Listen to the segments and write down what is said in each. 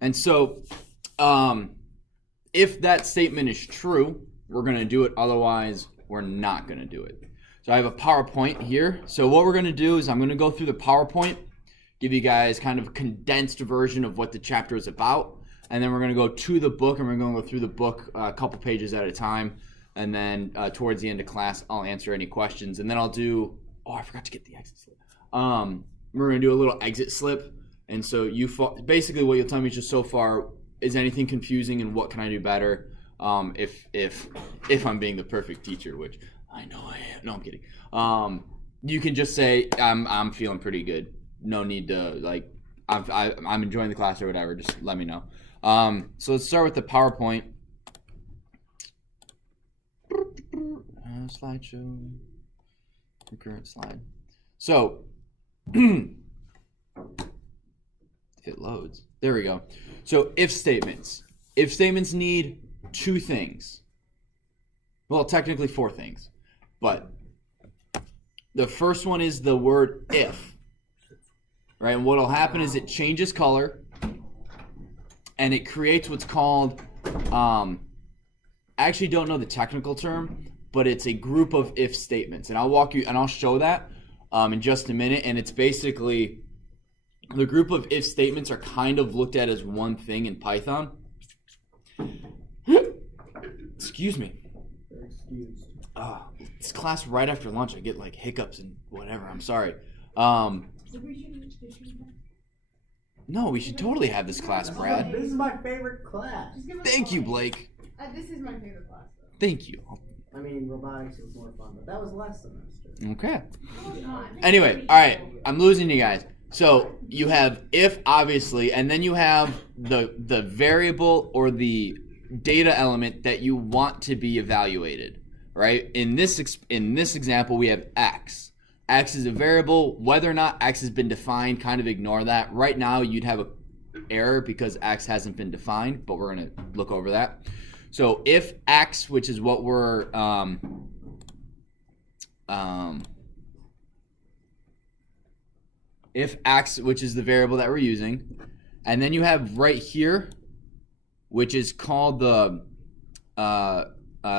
And so if that statement is true, we're going to do it. Otherwise, we're not going to do it. So I have a PowerPoint here. So what we're going to do is I'm going to go through the PowerPoint, give you guys kind of a condensed version of what the chapter is about. And then we're going to go to the book, and we're going to go through the book a couple pages at a time. And then towards the end of class, I'll answer any questions. And then I'll do, oh, I forgot to get the exit slip. We're going to do a little exit slip. And so basically what you'll tell me just so far, is anything confusing and what can I do better if I'm being the perfect teacher, which I know I am. No, I'm kidding. You can just say, I'm feeling pretty good. No need to, like, I'm enjoying the class or whatever. Just let me know. So let's start with the PowerPoint. Slideshow. Recurrent slide. So, if it loads. There we go. So, if statements. If statements need two things. Well, technically four things. But the first one is the word if. Right? And what will happen is it changes color. And it creates what's called, I actually don't know the technical term, but it's a group of if statements. And I'll walk you, and I'll show that in just a minute. And it's basically, the group of if statements are kind of looked at as one thing in Python. Excuse me. Excused. This class right after lunch, I get like hiccups and whatever. I'm sorry. No, we should totally have this class, Brad. This is my favorite class. Thank you, Blake. This is my favorite class, though. Thank you. I mean, robotics was more fun, but that was last semester. Okay. Anyway, all right. I'm losing you guys. So you have if, obviously, and then you have the variable or the data element that you want to be evaluated, right? In this example, we have x. X is a variable. Whether or not x has been defined, kind of ignore that. Right now, you'd have an error because x hasn't been defined, but we're going to look over that. So if x, which is what we're if x, which is the variable that we're using, and then you have right here, which is called the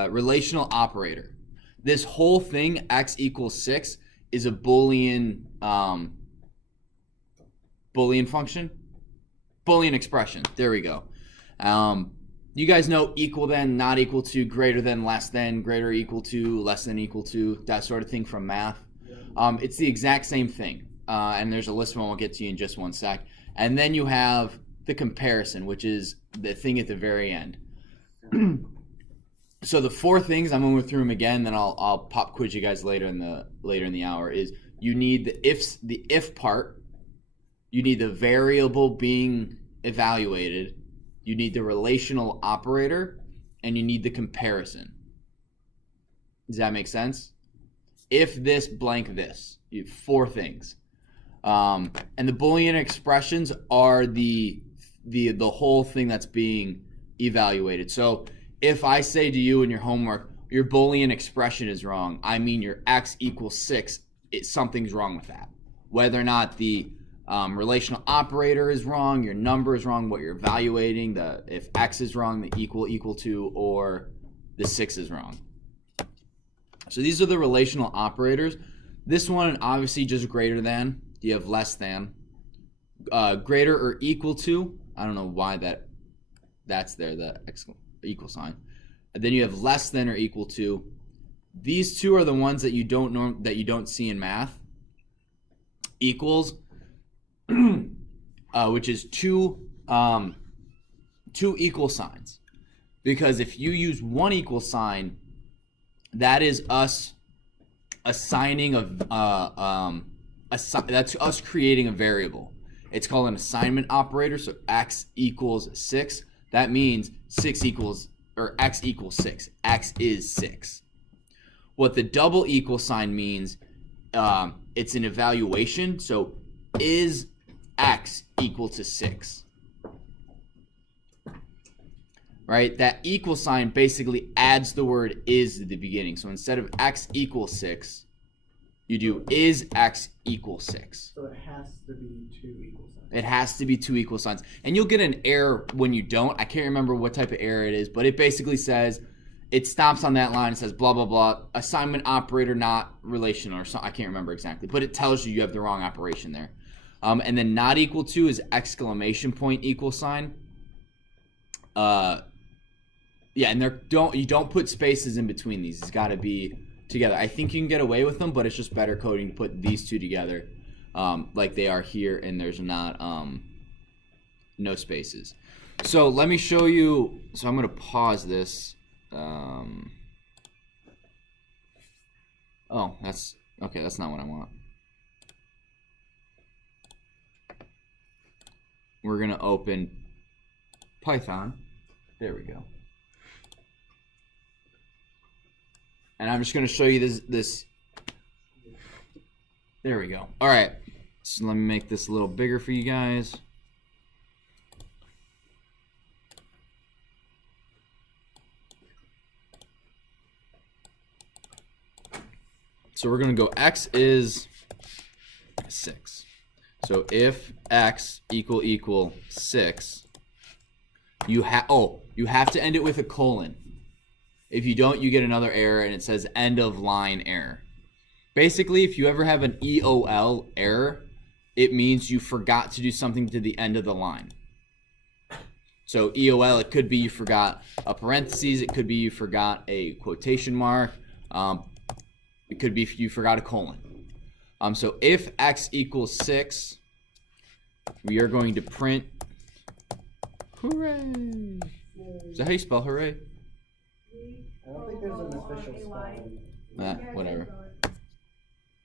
relational operator. This whole thing, x equals 6, is a Boolean function, Boolean expression. There we go. You guys know equal than, not equal to, greater than, less than, greater or equal to, less than equal to, that sort of thing from math. It's the exact same thing. And there's a list of them I'll get to you in just one sec. And then you have the comparison, which is the thing at the very end. So the four things, I'm going to go through them again, then I'll pop quiz you guys later in the hour, is you need the if part, you need the variable being evaluated, you need the relational operator, and you need the comparison. Does that make sense? If this, blank this. You have four things. And the Boolean expressions are the whole thing that's being evaluated. So if I say to you in your homework, your Boolean expression is wrong, I mean your x equals 6, something's wrong with that. Whether or not the relational operator is wrong, your number is wrong, what you're evaluating, if x is wrong, the equal to, or the 6 is wrong. So these are the relational operators. This one, obviously, just greater than. You have less than. Greater or equal to. I don't know why that's there, the equal sign. And then you have less than or equal to. These two are the ones that you don't see in math. Equals, which is two equal signs. Because if you use one equal sign, that is us assigning that's us creating a variable. It's called an assignment operator. So x equals 6. That means 6 equals, or x equals 6. X is 6. What the double equal sign means, it's an evaluation. So is x equal to 6? Right? That equal sign basically adds the word is at the beginning. So instead of x equals 6, You do is x equal 6. So it has to be 2 equal signs. It has to be 2 equal signs. And you'll get an error when you don't. I can't remember what type of error it is, but it basically says, it stops on that line and says blah, blah, blah, assignment operator not relational, or something. I can't remember exactly, but it tells you have the wrong operation there. And then not equal to is exclamation point equal sign. Yeah, and you don't put spaces in between these. It's got to be together. I think you can get away with them, but it's just better coding to put these two together like they are here, and there's not no spaces. So let me show you. So I'm going to pause this. Oh, that's okay. That's not what I want. We're going to open Python. There we go. And I'm just going to show you this. There we go. All right. So let me make this a little bigger for you guys. So we're going to go x is 6. So if x equal 6, you have to end it with a colon. If you don't, you get another error, and it says end of line error. Basically, if you ever have an EOL error, it means you forgot to do something to the end of the line. So EOL, it could be you forgot a parentheses, it could be you forgot a quotation mark, it could be you forgot a colon. So if x equals 6, we are going to print hooray. Is that how you spell hooray? I don't think there's an official spelling. Whatever.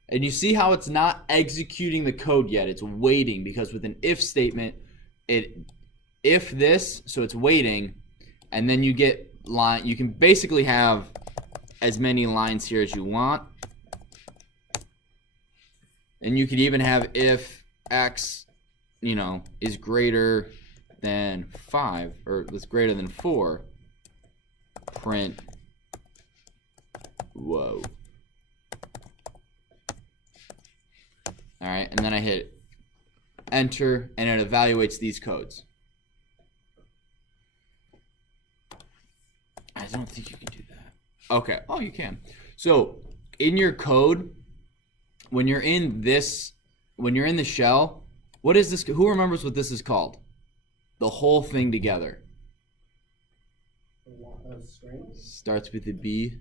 And you see how it's not executing the code yet. It's waiting, because with an if statement, if this, so it's waiting, and then you get line. You can basically have as many lines here as you want. And you could even have if x, is greater than 5, or is greater than 4, print, whoa. All right, and then I hit enter, and it evaluates these codes. I don't think you can do that. Okay, oh, you can. So in your code, when you're in the shell, what is this? Who remembers what this is called? The whole thing together. Starts with a B.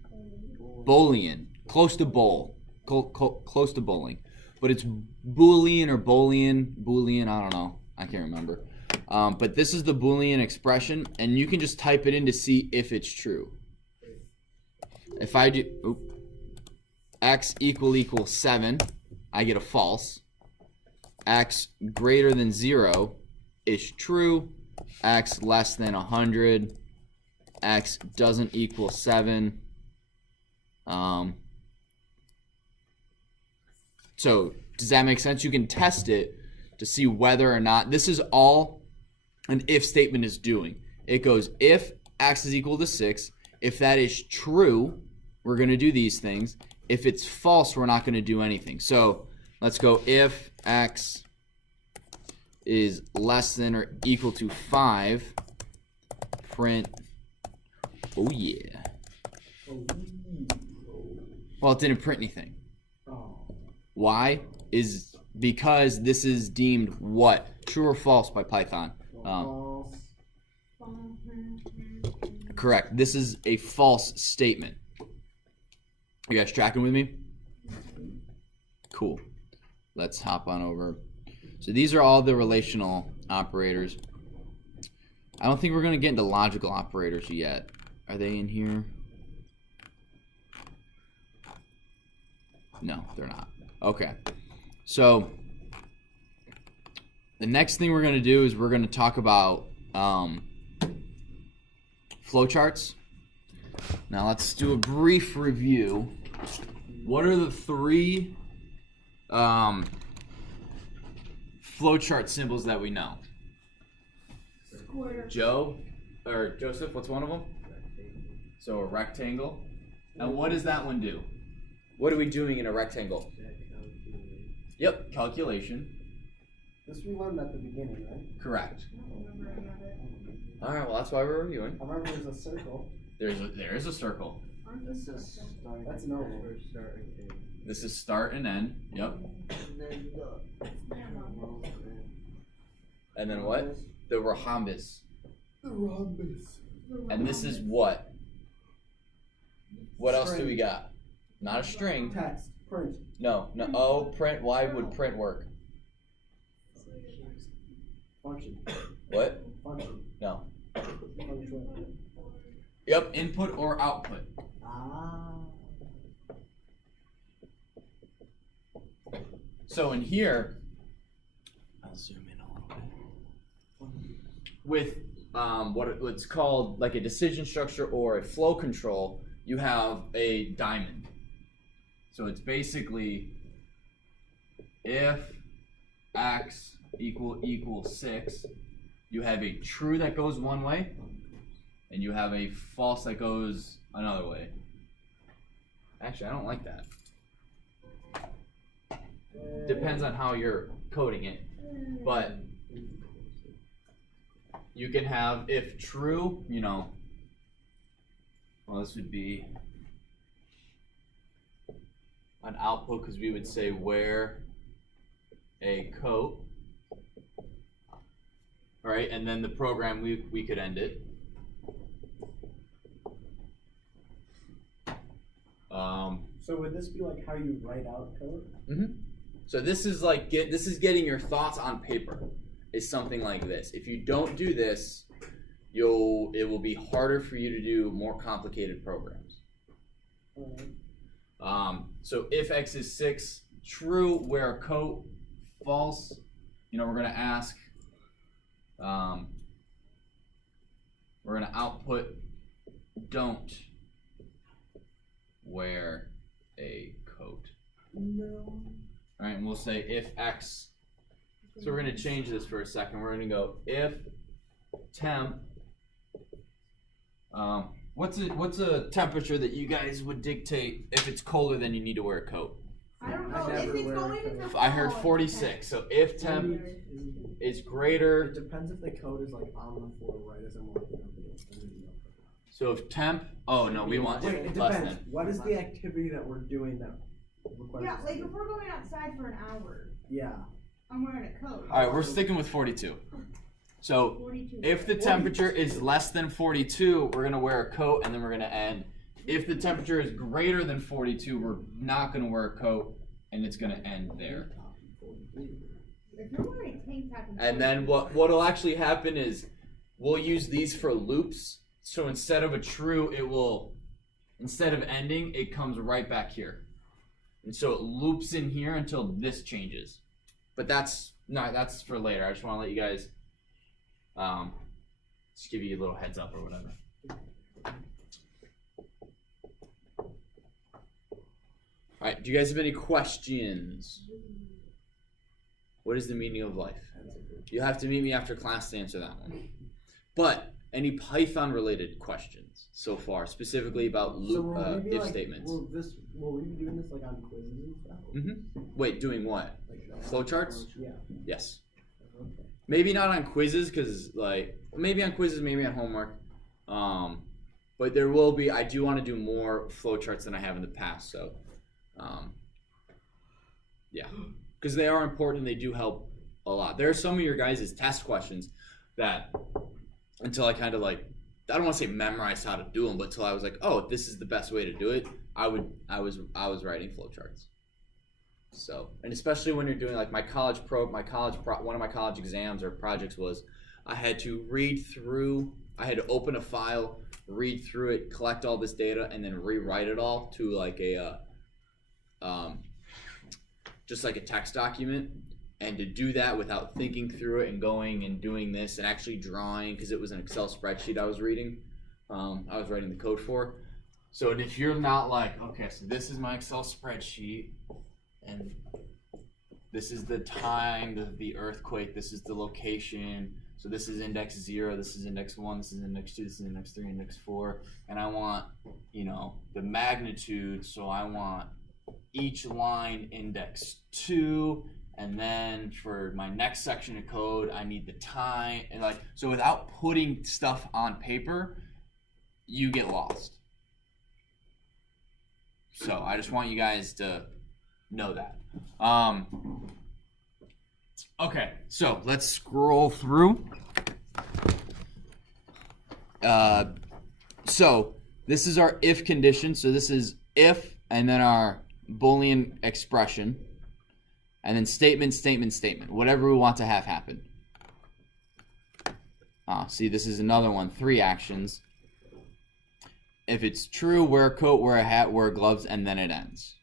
Boolean. Close to bowl. Close to bowling. But it's Boolean or Boolean. Boolean, I don't know. I can't remember. But this is the Boolean expression, and you can just type it in to see if it's true. If I do x equal 7, I get a false. X greater than 0 is true. X less than 100. X doesn't equal 7. So does that make sense? You can test it to see whether or not this is all an if statement is doing. It goes if x is equal to 6. If that is true, we're going to do these things. If it's false, we're not going to do anything. So let's go if x is less than or equal to 5, print, oh yeah. Well, it didn't print anything. Why? Is because this is deemed what? True or false by Python? False. Correct. This is a false statement. You guys tracking with me? Cool. Let's hop on over. So these are all the relational operators. I don't think we're going to get into logical operators yet. Are they in here? No, they're not. Okay. So the next thing we're going to do is we're going to talk about flowcharts. Now let's do a brief review. What are the 3 flowchart symbols that we know? Square. Joseph, what's one of them? So a rectangle. And what does that one do? What are we doing in a rectangle? Yep, calculation. This we learned at the beginning, right? Correct. I don't remember any of it. All right, well that's why we're reviewing. I remember there's a circle. There is a circle. Aren't This this is just starting That's and no end, one. or start and end. This is start and end. Yep. And then the rows And then what? The rhombus. The rhombus. And this is what? What else do we got? Not a string. Text. Print. No. Oh, print. Why would print work? Function. What? Function. No. Function. Yep. Input or output. Ah. So in here, I'll zoom in a little bit. With what's called like a decision structure or a flow control, you have a diamond. So it's basically if x equals 6, you have a true that goes one way, and you have a false that goes another way. Actually, I don't like that. Depends on how you're coding it, but you can have if true, well, this would be an output because we would say wear a coat. All right, and then the program we could end it. So would this be like how you write out code? Mm-hmm. So this is like getting your thoughts on paper. Is something like this. If you don't do this, it will be harder for you to do more complicated programs. So if x is 6, true, wear a coat. False, we're gonna ask. We're gonna output don't wear a coat. No. All right, and we'll say if x. So we're going to change this for a second. We're going to go if temp. What's a temperature that you guys would dictate if it's colder than you need to wear a coat? I don't know. I If never it's wear going a into coat. I heard fall, 46. So if temp is It greater. depends if the code is like on the floor right as I'm walking up the door. So if temp. Oh no, we want Wait, it less depends. than. What is the activity that we're doing that requires? Yeah, like this? if we're going outside for an hour, Yeah. I'm wearing a coat. All right, we're sticking with 42. So 42. if the temperature is less than 42, we're going to wear a coat and then we're going to end. If the temperature is greater than 42, we're not going to wear a coat and it's going to end there. If you're wearing a tank top And then what'll actually happen is we'll use these for loops. So instead of a true, instead of ending, it comes right back here. And so it loops in here until this changes. But that's for later. I just want to let you guys just give you a little heads up or whatever. All right, do you guys have any questions? What is the meaning of life? You have to meet me after class to answer that one. But any Python related questions so far, specifically about loop if statements? Will we be doing this like on quizzes and stuff? Mm-hmm. Wait, doing what? Like Flowcharts? Yeah. Yes. Okay. Maybe not on quizzes, because maybe on quizzes, maybe on homework. But there will be. I do want to do more flowcharts than I have in the past. So, yeah, because they are important and they do help a lot. There are some of your guys' test questions that until I kind of I don't want to say memorized how to do them, but until I was like, oh, this is the best way to do it. I was writing flowcharts. So, and especially when you're doing like one of my college exams or projects was I had to I had to open a file, read through it, collect all this data, and then rewrite it all to like a just like a text document. And to do that without thinking through it and going and doing this and actually drawing, because it was an Excel spreadsheet I was reading, I was writing the code for. So if you're not like, okay, so this is my Excel spreadsheet, and this is the time of the earthquake, this is the location, so this is index 0, this is index 1, this is index 2, this is index 3, index 4, and I want, the magnitude, so I want each line index 2, and then for my next section of code, I need the time, and like, so without putting stuff on paper, you get lost. So I just want you guys to know that. Okay, so let's scroll through. So this is our if condition. So this is if, and then our Boolean expression, and then statement, statement, statement, whatever we want to have happen. See, this is another one, 3 actions. If it's true, wear a coat, wear a hat, wear gloves, and then it ends.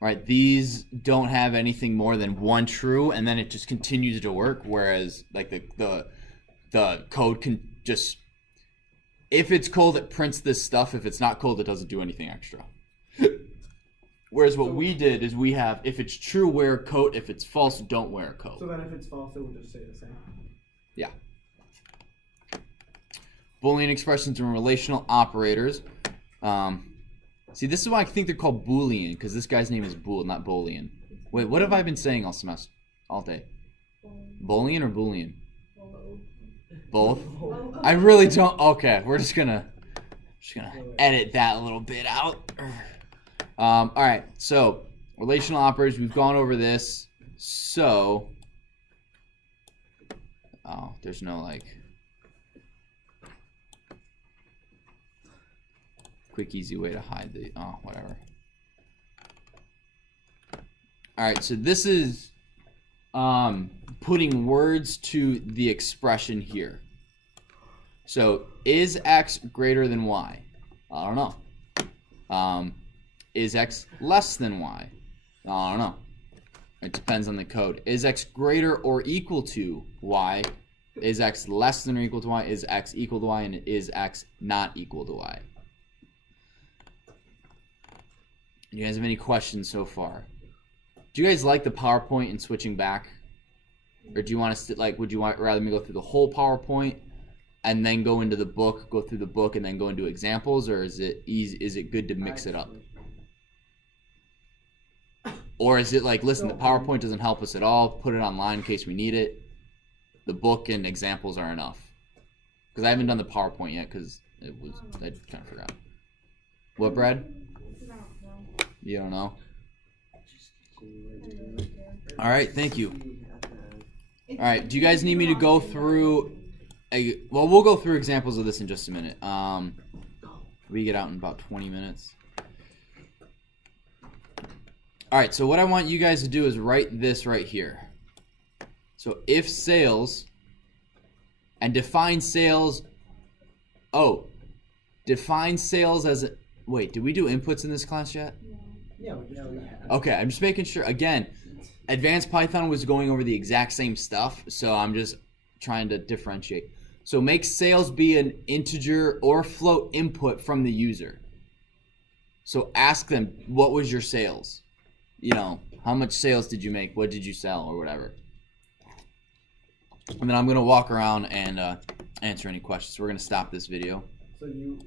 Right? These don't have anything more than 1 true, and then it just continues to work. Whereas, like the code can just, if it's cold, it prints this stuff. If it's not cold, it doesn't do anything extra. Whereas what we did is we have, if it's true, wear a coat. If it's false, don't wear a coat. So then if it's false, it will just say the same. Yeah. Boolean expressions and relational operators. See, this is why I think they're called Boolean, because this guy's name is Bool, not Boolean. Wait, what have I been saying all semester, all day? Boolean or Boolean? Both? I really don't. Okay, we're just gonna edit that a little bit out. All right, so relational operators. We've gone over this. So, there's no like quick, easy way to hide the whatever. All right, so this is putting words to the expression here. So is x greater than y? I don't know. Is x less than y? I don't know. It depends on the code. Is x greater or equal to y? Is x less than or equal to y? Is x equal to y? And is x not equal to y? Do you guys have any questions so far? Do you guys like the PowerPoint and switching back? Or do you want to, like, would you rather me go through the whole PowerPoint and then go into the book, go through the book, and then go into examples? Or is it easy? Is it good to mix it up? Or is it like, listen, the PowerPoint doesn't help us at all, put it online in case we need it. The book and examples are enough. Because I haven't done the PowerPoint yet because I kind of forgot. What, Brad? You don't know? All right, thank you. All right, do you guys need me to go through well, we'll go through examples of this in just a minute. We get out in about 20 minutes. All right, so what I want you guys to do is write this right here. So if sales, and define sales. Define sales as a, wait, did we do inputs in this class yet? Yeah, we just did that. Okay, I'm just making sure. Again, Advanced Python was going over the exact same stuff, so I'm just trying to differentiate. So make sales be an integer or float input from the user. So ask them, what was your sales? You know, how much sales did you make? What did you sell or whatever? And then I'm going to walk around and answer any questions. So we're going to stop this video. So you